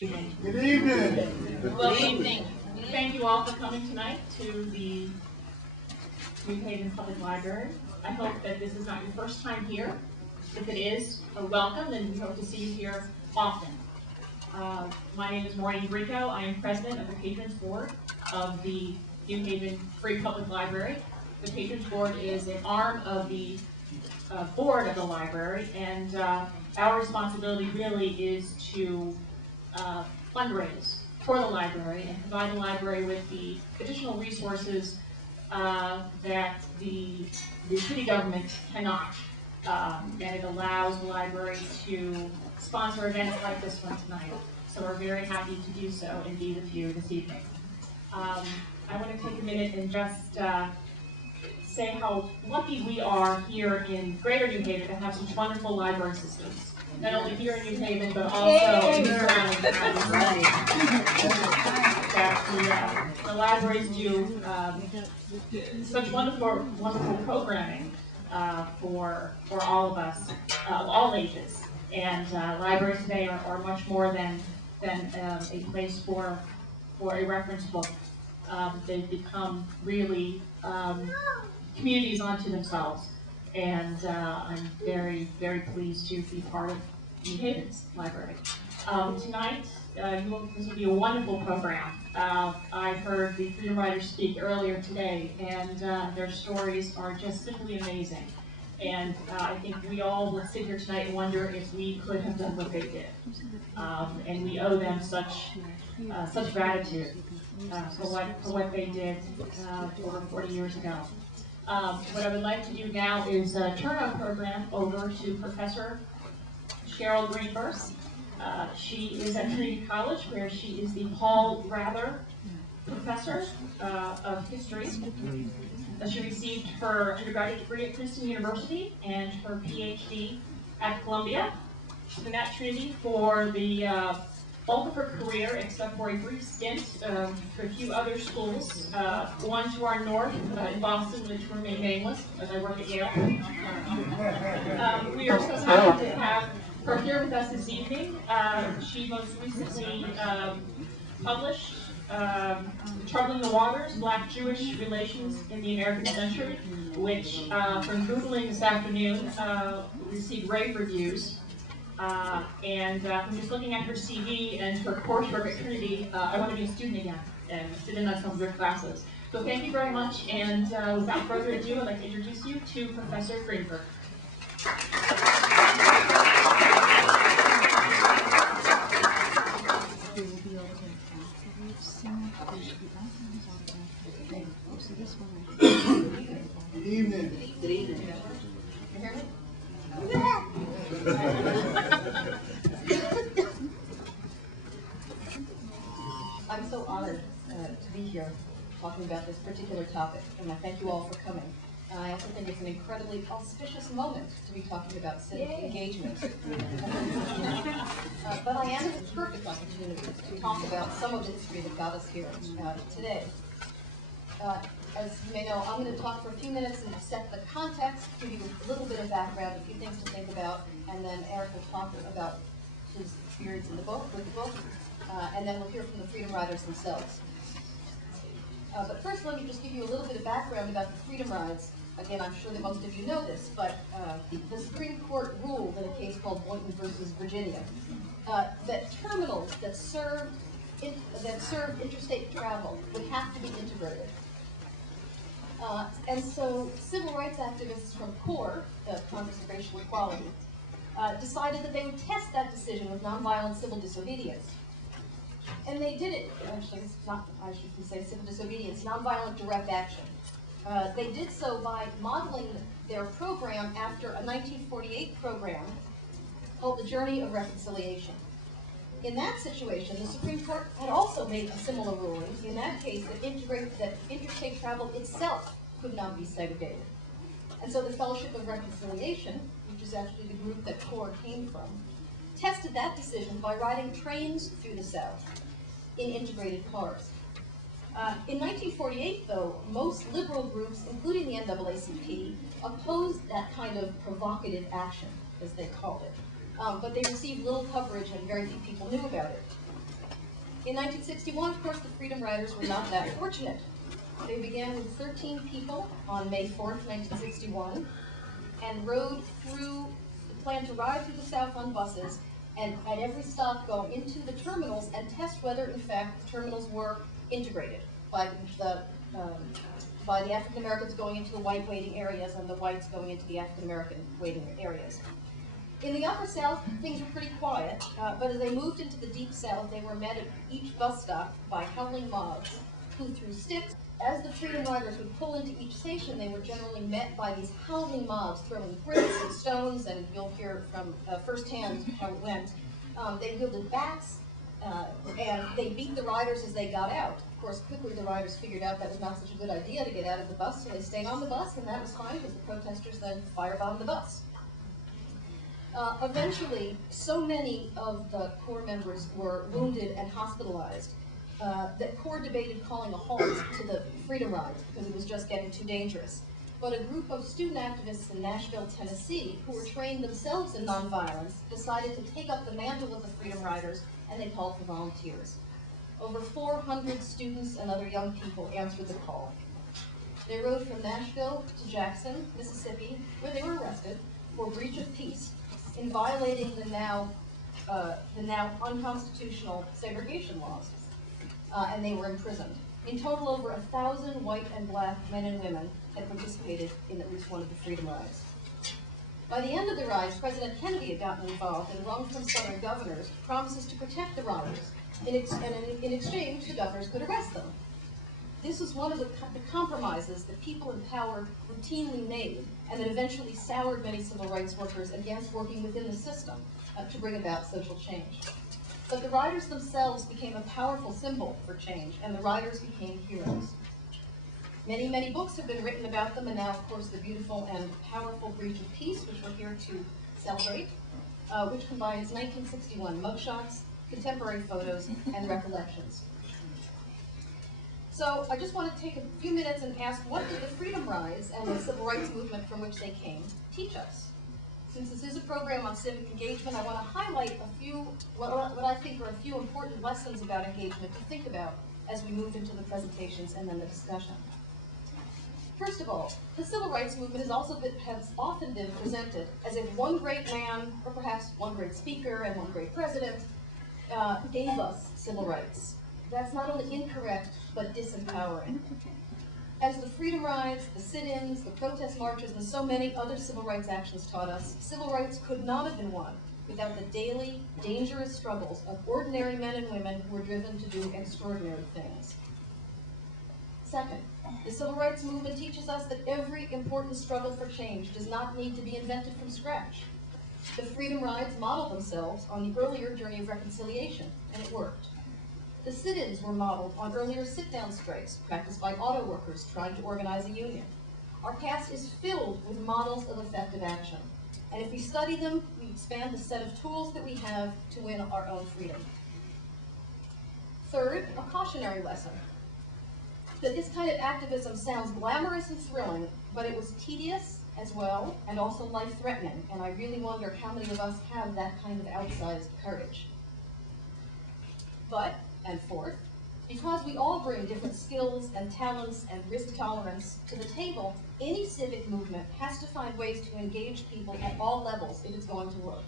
Good evening. Good evening. Thank you all for coming tonight to the New Haven Public Library. I hope that this is not your first time here. If it is, welcome, and we hope to see you here often. My name is Maureen Rico. I am president of the Patrons Board of the New Haven Free Public Library. The Patrons Board is an arm of the board of the library, and our responsibility really is to fundraise for the library and provide the library with the additional resources that the city government cannot. And it allows the library to sponsor events like this one tonight. So we're very happy to do so and be with you this evening. I want to take a minute and just say how lucky we are here in Greater New Haven to have such wonderful library systems. Not only here in New Haven, but also in the surrounding counties. That the libraries do such wonderful programming for all of us, of all ages. And libraries today are much more than a place for a reference book. They've become really communities unto themselves. And I'm very, very pleased to be part of New Haven's library. Tonight, this will be a wonderful program. I heard the Freedom Riders speak earlier today, and their stories are just simply amazing. And I think we all will sit here tonight and wonder if we could have done what they did. And we owe them such gratitude for what they did over 40 years ago. What I would like to do now is turn our program over to Professor Cheryl Greenburst. She is at Trinity College, where she is the Paul Rather Professor of History. She received her undergraduate degree at Princeton University and her PhD at Columbia. She's been at Trinity for the bulk of her career, except for a brief stint for a few other schools. One to our north in Boston, which remain nameless, as I work at Yale. We are so happy to have her here with us this evening. She most recently published Troubling the Waters, Black-Jewish Relations in the American Century, which, from Googling this afternoon, received rave reviews. And from just looking at her CV and her coursework at Trinity, I want to be a student again and sit in on some of your classes. So thank you very much, and without further ado, I'd like to introduce you to Professor Greenberg. Good evening. Good evening. You hear me? I'm so honored to be here talking about this particular topic, and I thank you all for coming. I also think it's an incredibly auspicious moment to be talking about civic engagement. But I am in the perfect opportunity to talk about some of the history that got us here today. As you may know, I'm going to talk for a few minutes and set the context, give you a little bit of background, a few things to think about, and then Eric will talk about his experience in the book, with the book, and then we'll hear from the Freedom Riders themselves. But first, let me just give you a little bit of background about the Freedom Rides. Again, I'm sure that most of you know this, but the Supreme Court ruled in a case called Boynton versus Virginia that terminals that served interstate travel would have to be integrated. And so civil rights activists from CORE, the Congress of Racial Equality, decided that they would test that decision with nonviolent civil disobedience. And they did it, actually, it's not, I shouldn't say civil disobedience, nonviolent direct action. They did so by modeling their program after a 1948 program called the Journey of Reconciliation. In that situation, the Supreme Court had also made a similar ruling. In that case, that interstate travel itself could not be segregated. And so the Fellowship of Reconciliation, which is actually the group that CORE came from, tested that decision by riding trains through the South in integrated cars. In 1948, though, most liberal groups, including the NAACP, opposed that kind of provocative action, as they called it. But they received little coverage and very few people knew about it. In 1961, of course, the Freedom Riders were not that fortunate. They began with 13 people on May 4th, 1961, and planned to ride through the South on buses, and at every stop go into the terminals and test whether, in fact, the terminals were integrated by the African Americans going into the white waiting areas and the whites going into the African American waiting areas. In the Upper South, things were pretty quiet, but as they moved into the Deep South, they were met at each bus stop by howling mobs who threw sticks. As the Freedom Riders would pull into each station, they were generally met by these howling mobs throwing bricks and stones, and you'll hear from firsthand how it went. They wielded bats, and they beat the riders as they got out. Of course, quickly the riders figured out that was not such a good idea to get out of the bus, so they stayed on the bus, and that was fine because the protesters then firebombed the bus. Eventually, so many of the Corps members were wounded and hospitalized that Corps debated calling a halt to the Freedom Rides because it was just getting too dangerous. But a group of student activists in Nashville, Tennessee, who were trained themselves in nonviolence, decided to take up the mantle of the Freedom Riders, and they called for volunteers. Over 400 students and other young people answered the call. They rode from Nashville to Jackson, Mississippi, where they were arrested for breach of peace in violating the now unconstitutional segregation laws, and they were imprisoned. In total, over 1,000 white and black men and women had participated in at least one of the Freedom Rides. By the end of the rides, President Kennedy had gotten involved and wrung from Southern governors promises to protect the riders. In exchange, the governors could arrest them. This was one of the compromises that people in power routinely made, and that eventually soured many civil rights workers against working within the system to bring about social change. But the riders themselves became a powerful symbol for change, and the riders became heroes. Many, many books have been written about them, and now, of course, the beautiful and powerful Breach of Peace, which we're here to celebrate, which combines 1961 mugshots, contemporary photos, and recollections. So I just want to take a few minutes and ask, what did the Freedom Rides and the civil rights movement from which they came teach us? Since this is a program on civic engagement, I want to highlight a few, what I think are a few important lessons about engagement to think about as we move into the presentations and then the discussion. First of all, the civil rights movement has often been presented as if one great man, or perhaps one great speaker and one great president, gave us civil rights. That's not only incorrect, but disempowering. As the Freedom Rides, the sit-ins, the protest marches, and so many other civil rights actions taught us, civil rights could not have been won without the daily, dangerous struggles of ordinary men and women who were driven to do extraordinary things. Second, the civil rights movement teaches us that every important struggle for change does not need to be invented from scratch. The Freedom Rides modeled themselves on the earlier journey of reconciliation, and it worked. The sit-ins were modeled on earlier sit-down strikes practiced by auto workers trying to organize a union. Our past is filled with models of effective action, and if we study them, we expand the set of tools that we have to win our own freedom. Third, a cautionary lesson. That this kind of activism sounds glamorous and thrilling, but it was tedious as well, and also life-threatening, and I really wonder how many of us have that kind of outsized courage. But, and fourth, because we all bring different skills and talents and risk tolerance to the table, any civic movement has to find ways to engage people at all levels if it's going to work.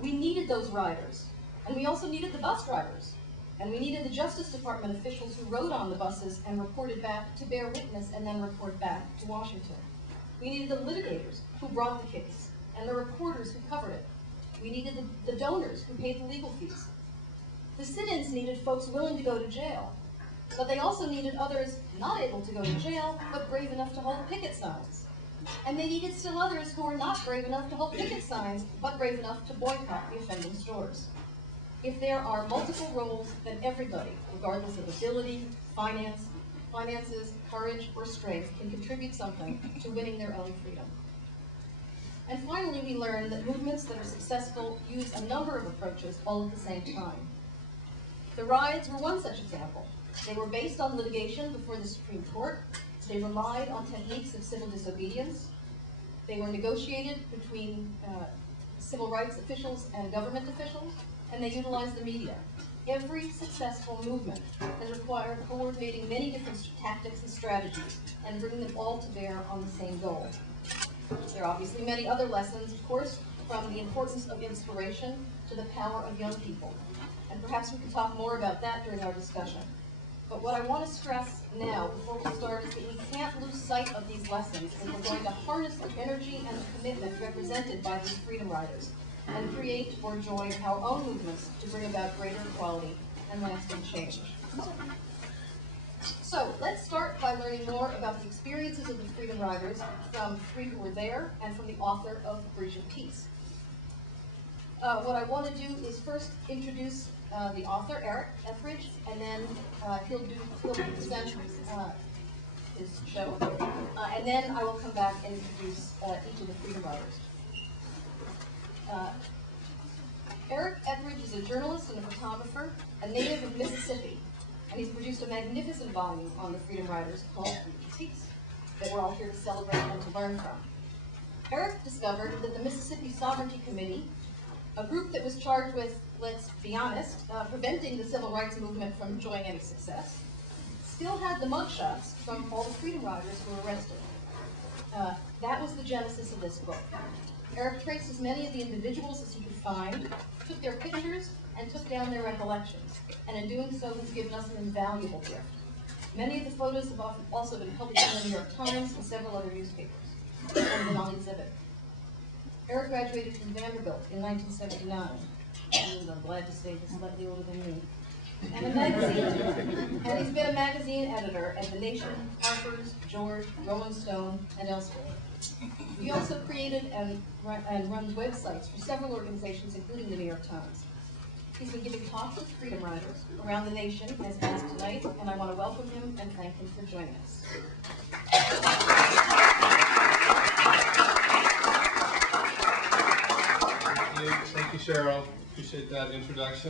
We needed those riders, and we also needed the bus drivers, and we needed the Justice Department officials who rode on the buses and reported back to bear witness and then report back to Washington. We needed the litigators who brought the case, and the reporters who covered it. We needed the donors who paid the legal fees. The sit-ins needed folks willing to go to jail, but they also needed others not able to go to jail, but brave enough to hold picket signs. And they needed still others who were not brave enough to hold picket signs, but brave enough to boycott the offending stores. If there are multiple roles, then everybody, regardless of ability, finances, courage, or strength, can contribute something to winning their own freedom. And finally, we learn that movements that are successful use a number of approaches all at the same time. The Rides were one such example. They were based on litigation before the Supreme Court. They relied on techniques of civil disobedience. They were negotiated between civil rights officials and government officials, and they utilized the media. every successful movement has required coordinating many different tactics and strategies and bringing them all to bear on the same goal. There are obviously many other lessons, of course, from the importance of inspiration to the power of young people. And perhaps we can talk more about that during our discussion. But what I want to stress now, before we start, is that we can't lose sight of these lessons if we're going to harness the energy and the commitment represented by these freedom riders and create or join our own movements to bring about greater equality and lasting change. So let's start by learning more about the experiences of the freedom riders from three who were there and from the author of Bridge of Peace. What I want to do is first introduce the author, Eric Ethridge, and then he'll present his show, and then I will come back and introduce each of the freedom riders. Eric Ethridge is a journalist and a photographer, a native of Mississippi, and he's produced a magnificent volume on the freedom riders called Bridge of Peace that we're all here to celebrate and to learn from. Eric discovered that the Mississippi Sovereignty Committee, a group that was charged with, let's be honest, preventing the civil rights movement from enjoying any success, still had the mugshots from all the freedom riders who were arrested. That was the genesis of this book. Eric traced as many of the individuals as he could find, took their pictures, and took down their recollections. And in doing so, he's given us an invaluable gift. Many of the photos have also been published in the New York Times and several other newspapers, and been on exhibit. Eric graduated from Vanderbilt in 1979, and I'm glad to say he's slightly older than me. And he's been a magazine editor at The Nation, Harper's, George, Rolling Stone, and elsewhere. He also created and runs websites for several organizations, including the New York Times. He's been giving talks with freedom riders around the nation, as asked tonight, and I want to welcome him and thank him for joining us. Thank you, Cheryl. Appreciate that introduction.